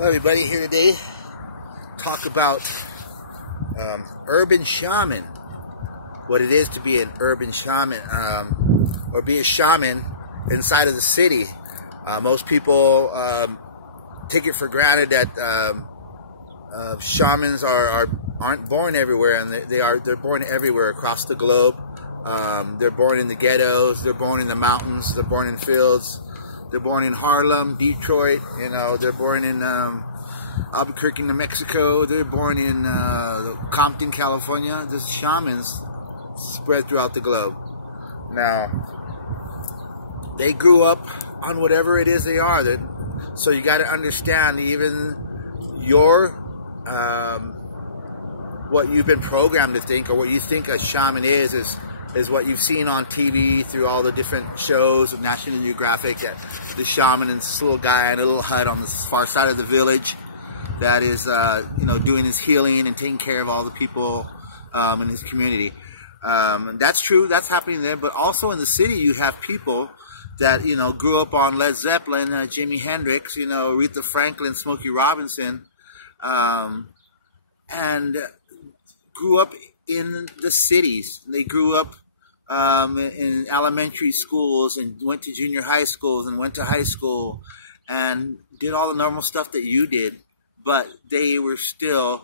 Hello everybody, here today talk about urban shaman, what it is to be an urban shaman, or be a shaman inside of the city. Most people take it for granted that shamans aren't born everywhere, and they're born everywhere across the globe. They're born in the ghettos, they're born in the mountains, they're born in fields. They're born in Harlem, Detroit, they're born in Albuquerque, New Mexico. They're born in Compton, California. There's shamans spread throughout the globe. Now, they grew up on whatever it is they are. So you got to understand, even what you've been programmed to think, or what you think a shaman is what you've seen on TV through all the different shows of National Geographic, that the shaman is this little guy in a little hut on the far side of the village that is, doing his healing and taking care of all the people in his community. That's true, that's happening there, but also in the city you have people that, grew up on Led Zeppelin, Jimi Hendrix, Aretha Franklin, Smokey Robinson, and grew up in the cities. They grew up in elementary schools and went to junior high schools and went to high school and did all the normal stuff that you did, but they were still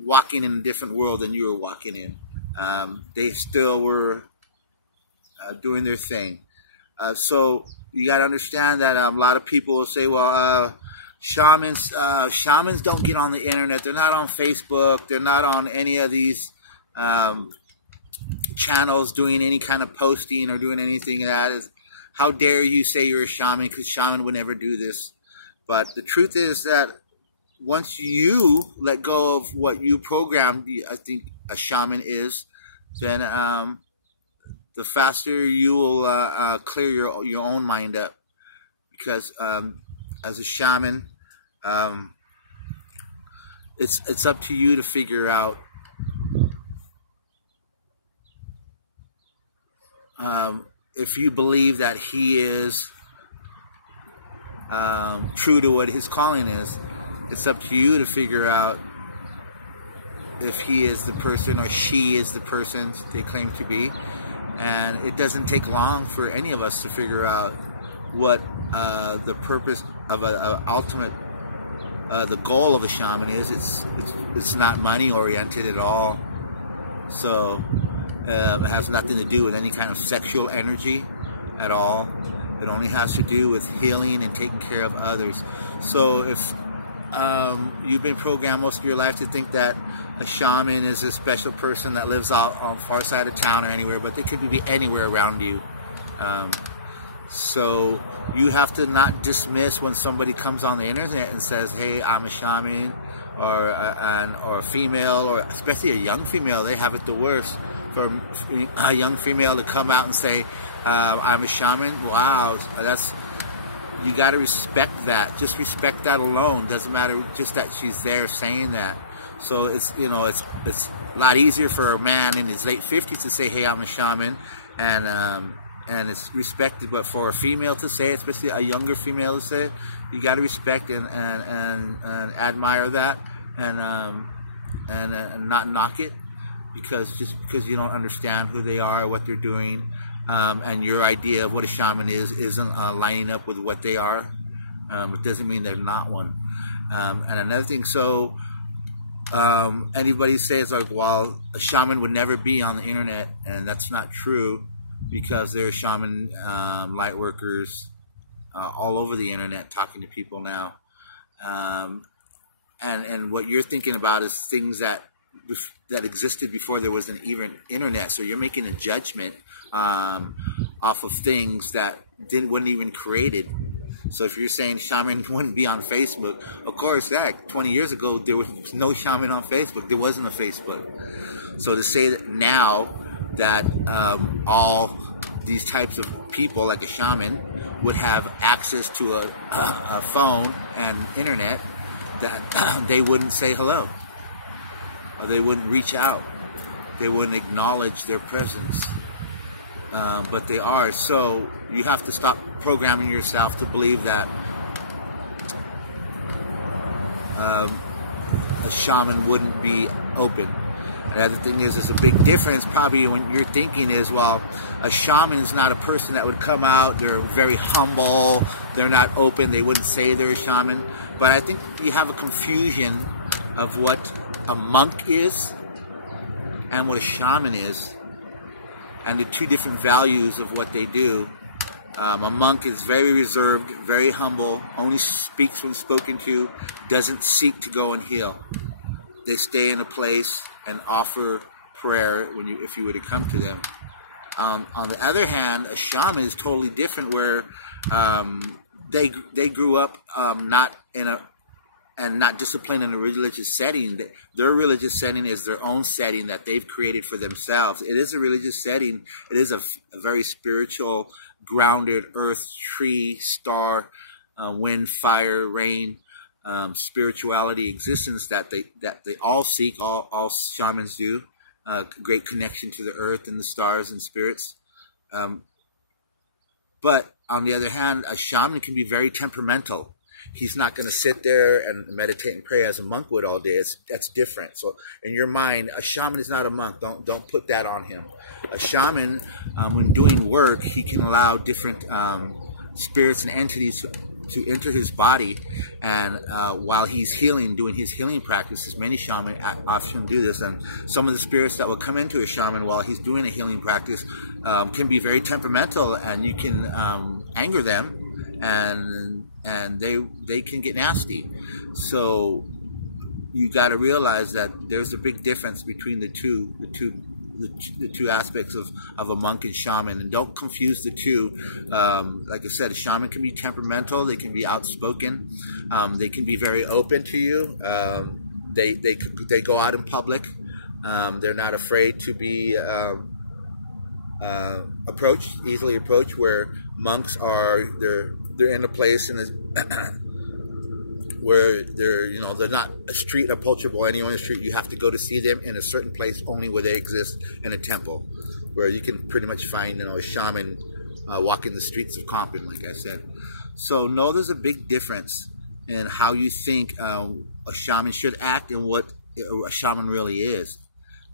walking in a different world than you were walking in. They still were doing their thing. So you got to understand that a lot of people will say, well, shamans don't get on the internet. They're not on Facebook. They're not on any of these channels doing any kind of posting or doing anything of that. How dare you say you're a shaman, because shaman would never do this. But the truth is that once you let go of what you programmed, I think a shaman is, then the faster you will clear your own mind up. Because as a shaman, it's up to you to figure out if you believe that he is true to what his calling is. It's up to you to figure out if he is the person or she is the person they claim to be. And it doesn't take long for any of us to figure out what the purpose of ultimate the goal of a shaman is. It's not money oriented at all. So it has nothing to do with any kind of sexual energy at all. It only has to do with healing and taking care of others. So if you've been programmed most of your life to think that a shaman is a special person that lives out on the far side of town or anywhere, but they could be anywhere around you. So you have to not dismiss when somebody comes on the internet and says, hey, I'm a shaman, or a female, or especially a young female. They have it the worst. For a young female to come out and say, I'm a shaman, wow, you got to respect that. Just respect that alone. Doesn't matter just that she's there saying that. So it's a lot easier for a man in his late 50s to say, hey, I'm a shaman, and it's respected. But for a female to say it, especially a younger female to say it, you got to respect and admire that, and not knock it, because you don't understand who they are or what they're doing, and your idea of what a shaman isn't lining up with what they are. It doesn't mean they're not one. And another thing, so anybody says like, well, a shaman would never be on the internet, and that's not true, because there are shaman light workers all over the internet talking to people now. And what you're thinking about is things that existed before there was an even internet. So you're making a judgment off of things that weren't even created. So if you're saying shaman wouldn't be on Facebook, of course, 20 years ago, there was no shaman on Facebook. There wasn't a Facebook. So to say that now that all these types of people, like a shaman, would have access to a phone and internet, that they wouldn't say hello, or they wouldn't reach out, they wouldn't acknowledge their presence, but they are. So you have to stop programming yourself to believe that a shaman wouldn't be open. Another thing is, there's a big difference probably when you're thinking is, well, a shaman is not a person that would come out, they're very humble, they're not open, they wouldn't say they're a shaman. But I think you have a confusion of what a monk is and what a shaman is, and the two different values of what they do. A monk is very reserved, very humble, only speaks when spoken to, doesn't seek to go and heal. They stay in a place and offer prayer if you were to come to them. On the other hand, a shaman is totally different, where they grew up not disciplined in a religious setting. Their religious setting is their own setting that they've created for themselves. It is a religious setting. It is a very spiritual, grounded earth, tree, star, wind, fire, rain, spirituality, existence that they all seek. All shamans do. Great connection to the earth and the stars and spirits. But on the other hand, a shaman can be very temperamental. He's not going to sit there and meditate and pray as a monk would all day. That's different. So in your mind, a shaman is not a monk. Don't put that on him. A shaman, when doing work, he can allow different spirits and entities to enter his body, and while he's healing, doing his healing practices, many shamans often do this, and some of the spirits that will come into a shaman while he's doing a healing practice can be very temperamental, and you can anger them, and they can get nasty. So you got to realize that there's a big difference between the two aspects of a monk and shaman, and don't confuse the two. Like I said, a shaman can be temperamental, they can be outspoken, they can be very open to you, they go out in public, they're not afraid to be easily approached, where monks are, they're in a place where they're not a street approachable. Anyone in the street, you have to go to see them in a certain place only where they exist, in a temple, where you can pretty much find a shaman walking the streets of Compton, like I said. So no, there's a big difference in how you think a shaman should act and what a shaman really is.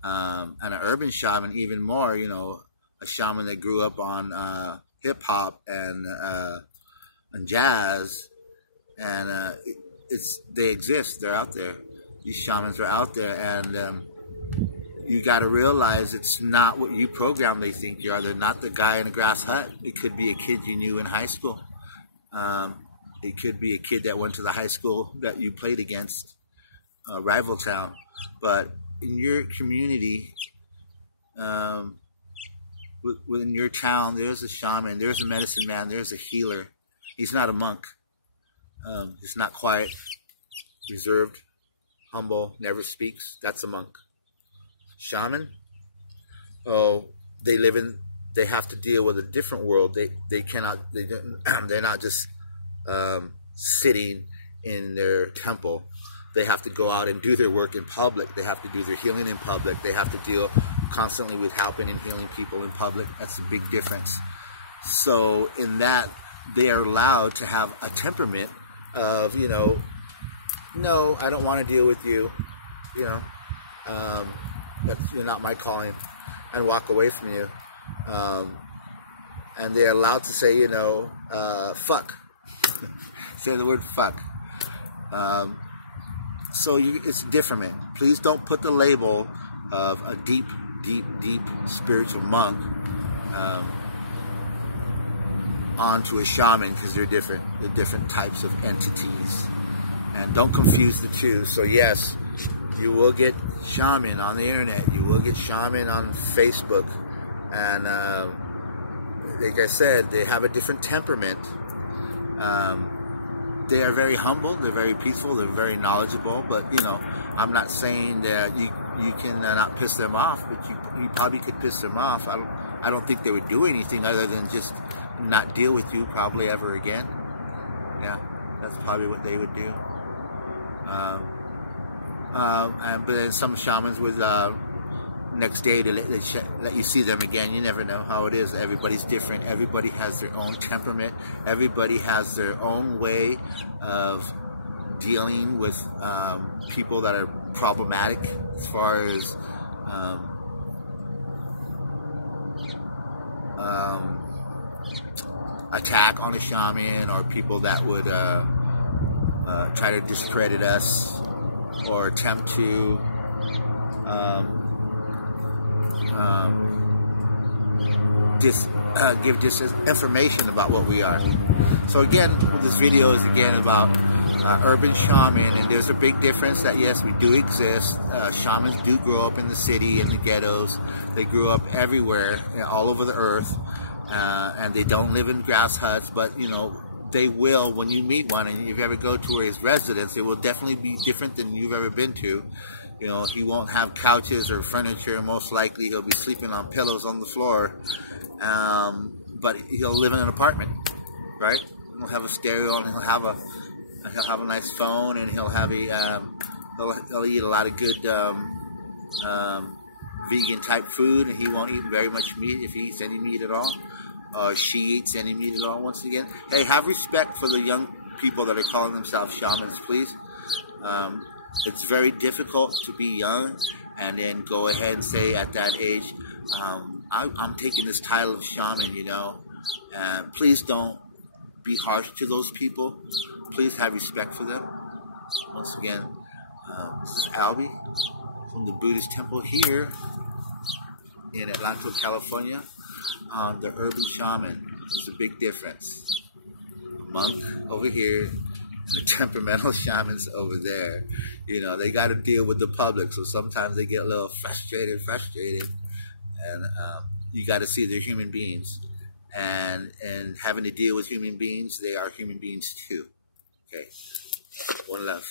And an urban shaman even more, a shaman that grew up on hip hop and jazz, and they exist. They're out there. These shamans are out there, and you got to realize it's not what you program they think you are. They're not the guy in a grass hut. It could be a kid you knew in high school. It could be a kid that went to the high school that you played against, rival town. But in your community, within your town, there's a shaman, there's a medicine man, there's a healer. He's not a monk. He's not quiet, reserved, humble, never speaks. That's a monk. Shaman? Oh, they have to deal with a different world. They're not just sitting in their temple. They have to go out and do their work in public. They have to do their healing in public. They have to deal constantly with helping and healing people in public. That's a big difference. So in that, they are allowed to have a temperament of, no, I don't want to deal with you, you're not my calling, and walk away from you. And they're allowed to say, fuck. Say the word fuck. So it's different. Please don't put the label of a deep, deep, deep spiritual monk onto a shaman, because they're different. They're different types of entities. And don't confuse the two. So yes, you will get shaman on the internet. You will get shaman on Facebook. And like I said, they have a different temperament. They are very humble. They're very peaceful. They're very knowledgeable. But, I'm not saying that you can not piss them off, but you probably could piss them off. I don't think they would do anything other than just not deal with you probably ever again. Yeah, that's probably what they would do. But then some shamans would next day to let you see them again. You never know how it is. Everybody's different. Everybody has their own temperament. Everybody has their own way of dealing with people that are problematic as far as attack on a shaman, or people that would try to discredit us or attempt to give disinformation about what we are. So again, this video is again about urban shaman, and there's a big difference that yes, we do exist. Shamans do grow up in the city, in the ghettos. They grew up everywhere, all over the earth, and they don't live in grass huts, but you know, they will, when you meet one and if you ever go to his residence, it will definitely be different than you've ever been to. You know, he won't have couches or furniture. Most likely he'll be sleeping on pillows on the floor. But he'll live in an apartment, right? He'll have a stereo, and he'll have a nice phone, and he'll have a he'll eat a lot of good vegan type food, and he won't eat very much meat if he eats any meat at all. She eats any meat at all. Once again, hey, have respect for the young people that are calling themselves shamans, please. It's very difficult to be young and then go ahead and say at that age, I'm taking this title of shaman, you know. Please don't be harsh to those people. Please have respect for them. Once again, this is Albie from the Buddhist temple here in Atlanta, California, on the urban shaman. There's a big difference. A monk over here and the temperamental shamans over there. You know, they got to deal with the public, so sometimes they get a little frustrated, and you got to see they're human beings, and having to deal with human beings, they are human beings too. Okay, one love.